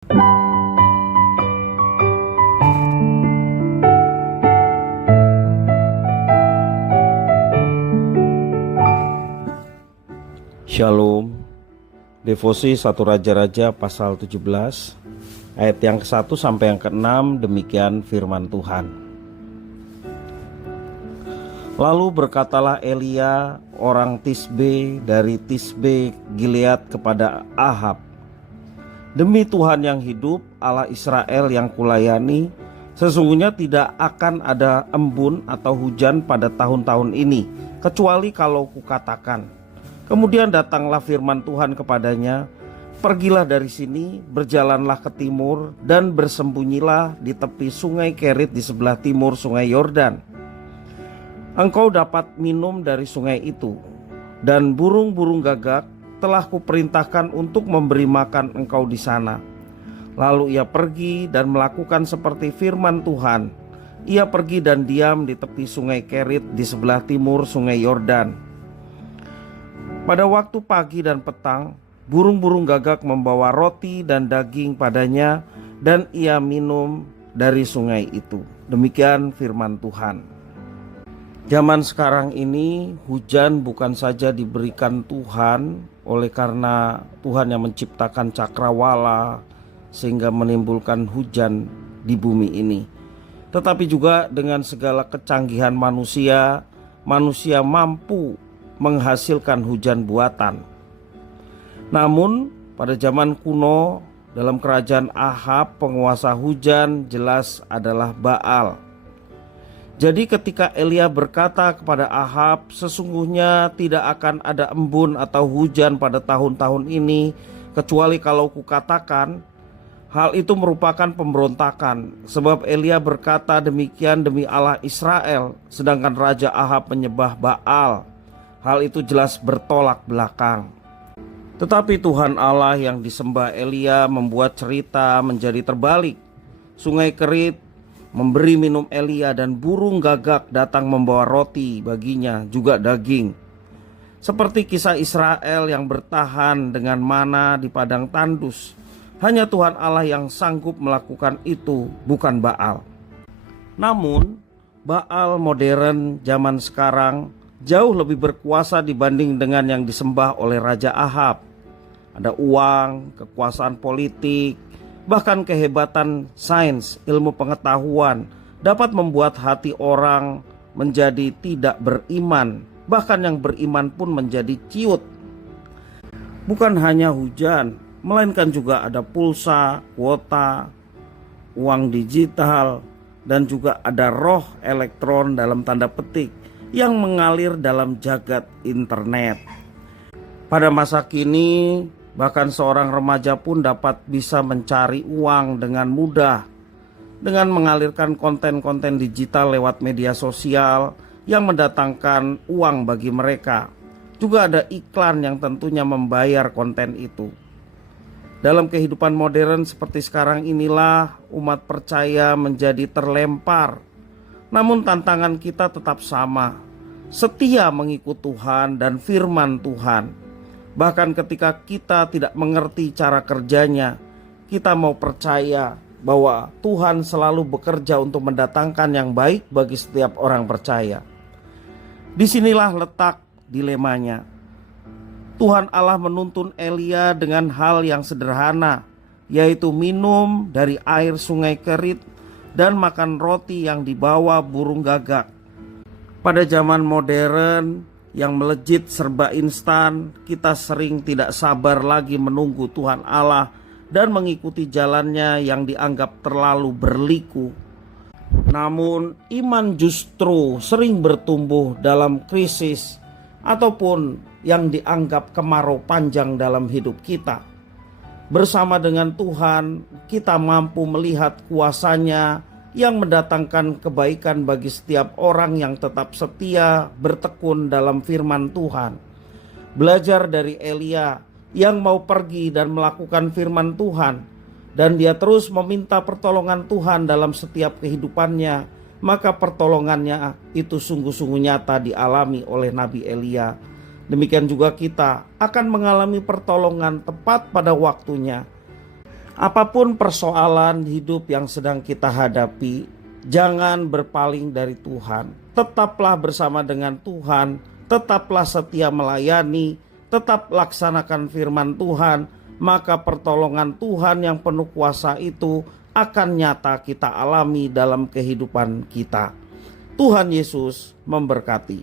Shalom. Devosi 1 Raja-Raja pasal 17 ayat yang ke-1 sampai yang ke-6. Demikian firman Tuhan. Lalu berkatalah Elia orang Tisbe dari Tisbe Gilead kepada Ahab, "Demi Tuhan yang hidup, Allah Israel yang kulayani, sesungguhnya tidak akan ada embun atau hujan pada tahun-tahun ini, kecuali kalau kukatakan." Kemudian datanglah firman Tuhan kepadanya, "Pergilah dari sini, berjalanlah ke timur, dan bersembunyilah di tepi sungai Kerit di sebelah timur sungai Yordan. Engkau dapat minum dari sungai itu, dan burung-burung gagak telah kuperintahkan untuk memberi makan engkau di sana." Lalu ia pergi dan melakukan seperti firman Tuhan. Ia pergi dan diam di tepi sungai Kerit di sebelah timur sungai Yordan. Pada waktu pagi dan petang, burung-burung gagak membawa roti dan daging padanya, dan ia minum dari sungai itu. Demikian firman Tuhan. Zaman sekarang ini hujan bukan saja diberikan Tuhan oleh karena Tuhan yang menciptakan cakrawala sehingga menimbulkan hujan di bumi ini, tetapi juga dengan segala kecanggihan manusia mampu menghasilkan hujan buatan. Namun pada zaman kuno, dalam kerajaan Ahab, penguasa hujan jelas adalah Baal. Jadi ketika Elia berkata kepada Ahab, "Sesungguhnya tidak akan ada embun atau hujan pada tahun-tahun ini, kecuali kalau kukatakan," hal itu merupakan pemberontakan, sebab Elia berkata demikian demi Allah Israel, sedangkan Raja Ahab menyembah Baal. Hal itu jelas bertolak belakang. Tetapi Tuhan Allah yang disembah Elia membuat cerita menjadi terbalik. Sungai Kerit memberi minum Elia, dan burung gagak datang membawa roti baginya, juga daging. Seperti kisah Israel yang bertahan dengan mana di padang tandus. Hanya Tuhan Allah yang sanggup melakukan itu, bukan Baal. Namun Baal modern zaman sekarang jauh lebih berkuasa dibanding dengan yang disembah oleh Raja Ahab. Ada uang, kekuasaan politik, bahkan kehebatan sains, ilmu pengetahuan dapat membuat hati orang menjadi tidak beriman. Bahkan yang beriman pun menjadi ciut. Bukan hanya hujan, melainkan juga ada pulsa, kuota, uang digital, dan juga ada roh elektron dalam tanda petik yang mengalir dalam jagat internet. Pada masa kini, bahkan seorang remaja pun dapat bisa mencari uang dengan mudah dengan mengalirkan konten-konten digital lewat media sosial yang mendatangkan uang bagi mereka. Juga ada iklan yang tentunya membayar konten itu. Dalam kehidupan modern seperti sekarang inilah umat percaya menjadi terlempar. Namun tantangan kita tetap sama, setia mengikut Tuhan dan firman Tuhan. Bahkan ketika kita tidak mengerti cara kerjanya, kita mau percaya bahwa Tuhan selalu bekerja untuk mendatangkan yang baik bagi setiap orang percaya. Disinilah letak dilemanya. Tuhan Allah menuntun Elia dengan hal yang sederhana, yaitu minum dari air sungai Kerit dan makan roti yang dibawa burung gagak. Pada zaman modern yang melejit serba instan, kita sering tidak sabar lagi menunggu Tuhan Allah dan mengikuti jalannya yang dianggap terlalu berliku. Namun iman justru sering bertumbuh dalam krisis ataupun yang dianggap kemarau panjang dalam hidup kita. Bersama dengan Tuhan, kita mampu melihat kuasa-Nya yang mendatangkan kebaikan bagi setiap orang yang tetap setia bertekun dalam firman Tuhan. Belajar dari Elia yang mau pergi dan melakukan firman Tuhan, dan dia terus meminta pertolongan Tuhan dalam setiap kehidupannya, maka pertolongannya itu sungguh-sungguh nyata dialami oleh Nabi Elia. Demikian juga kita akan mengalami pertolongan tepat pada waktunya. Apapun persoalan hidup yang sedang kita hadapi, jangan berpaling dari Tuhan. Tetaplah bersama dengan Tuhan, tetaplah setia melayani, tetap laksanakan firman Tuhan, maka pertolongan Tuhan yang penuh kuasa itu akan nyata kita alami dalam kehidupan kita. Tuhan Yesus memberkati.